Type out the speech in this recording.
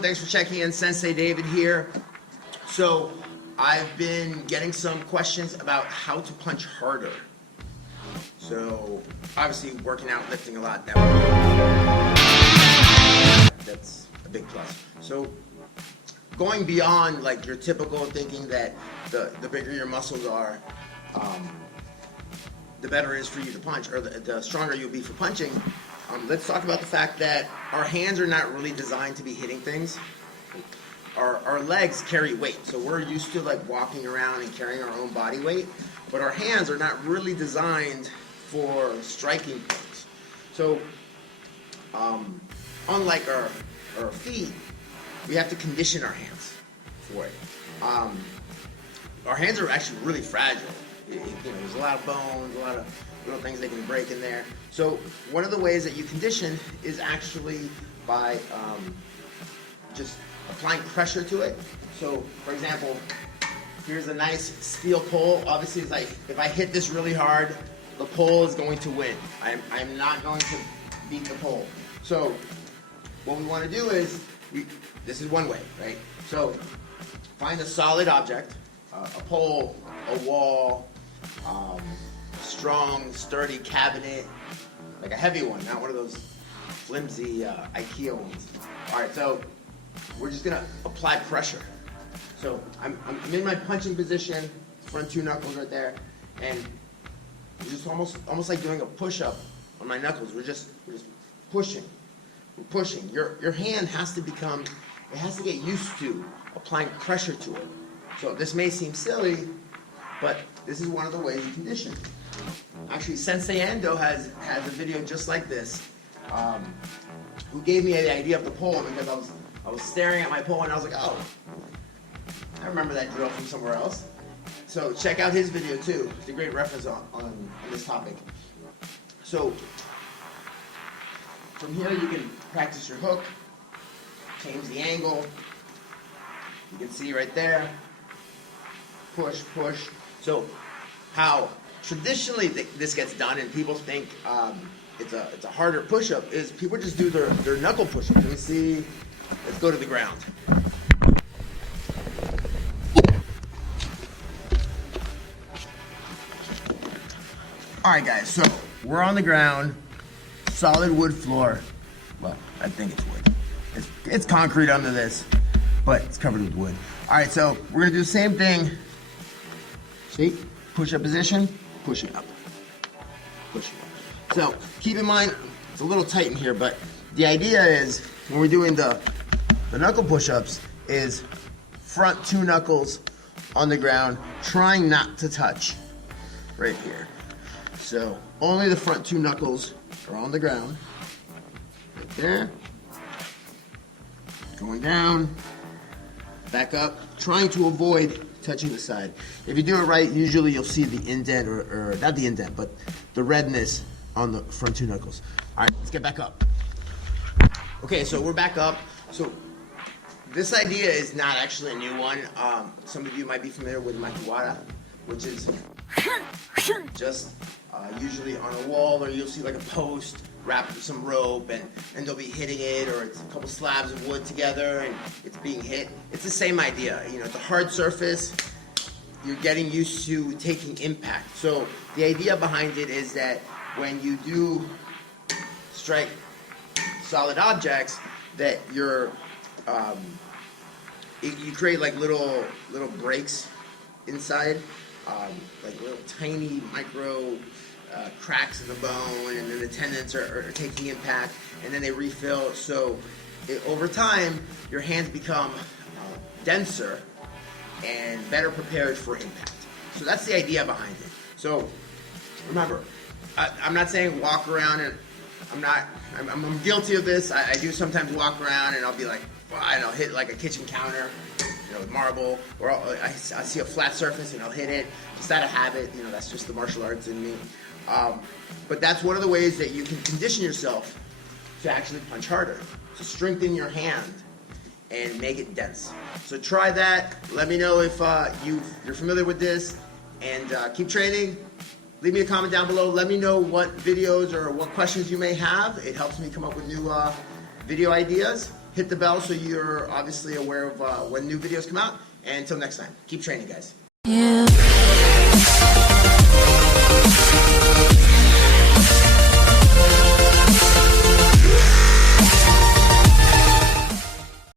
everyone, thanks for checking in. Sensei David here. So I've been getting some questions about how to punch harder. So obviously working out, lifting a lot, that's a big plus. So going beyond like your typical thinking that the bigger your muscles are, the better it is for you to punch, or the stronger you'll be for punching. Let's talk about the fact that our hands are not really designed to be hitting things. Our legs carry weight, so we're used to like walking around and carrying our own body weight, but our hands are not really designed for striking things. So unlike our feet, we have to condition our hands for it. Our hands are actually really fragile. There's a lot of bones, a lot of little things they can break in there. So one of the ways that you condition is actually by just applying pressure to it. So for example, here's a nice steel pole. Obviously it's like if I hit this really hard, the pole is going to win. I'm not going to beat the pole. So what we want to do is, this is one way, right? So find a solid object, a pole, a wall, strong, sturdy cabinet, like a heavy one, not one of those flimsy IKEA ones. All right, so we're just gonna apply pressure. So I'm in my punching position, front two knuckles right there, and we're just almost like doing a push-up on my knuckles. We're just pushing. We're pushing. Your hand has to get used to applying pressure to it. So this may seem silly, but this is one of the ways you condition. Actually, Sensei Ando has a video just like this, who gave me the idea of the pole because I was staring at my pole and I was like, oh, I remember that drill from somewhere else. So check out his video too. It's a great reference on this topic. So from here you can practice your hook, change the angle. You can see right there, push, push. So how traditionally this gets done, and people think it's a harder push-up, is people just do their knuckle push-up. Let me see. Let's go to the ground. All right, guys. So we're on the ground, solid wood floor. Well, I think it's wood. It's concrete under this, but it's covered with wood. All right, so we're gonna do the same thing. See, push-up position, push it up, push it up. So keep in mind, it's a little tight in here, but the idea is when we're doing the knuckle push-ups is front two knuckles on the ground, trying not to touch right here. So only the front two knuckles are on the ground, right there, going down, back up, trying to avoid touching the side. If you do it right, usually you'll see the indent, or not the indent, but the redness on the front two knuckles. All right, let's get back up. Okay, so we're back up. So this idea is not actually a new one. Some of you might be familiar with makiwara, which is just usually on a wall, or you'll see like a post wrapped with some rope, and they'll be hitting it, or it's a couple slabs of wood together and it's being hit. It's the same idea. It's a hard surface. You're getting used to taking impact. So the idea behind it is that when you do strike solid objects, that you create like little breaks inside, like little tiny micro cracks in the bone, and then the tendons are taking impact, and then they refill. So over time, your hands become denser and better prepared for impact. So that's the idea behind it. So remember, I'm not saying walk around, and I'm guilty of this. I do sometimes walk around and I'll be like, and I'll hit like a kitchen counter, with marble, or I see a flat surface and I'll hit it, just out of habit. That's just the martial arts in me. But that's one of the ways that you can condition yourself to actually punch harder, to strengthen your hand and make it dense. So try that. Let me know if you're familiar with this, and keep training. Leave me a comment down below. Let me know what videos or what questions you may have. It helps me come up with new video ideas. hit the bell so you're obviously aware of when new videos come out. And until next time, keep training, guys.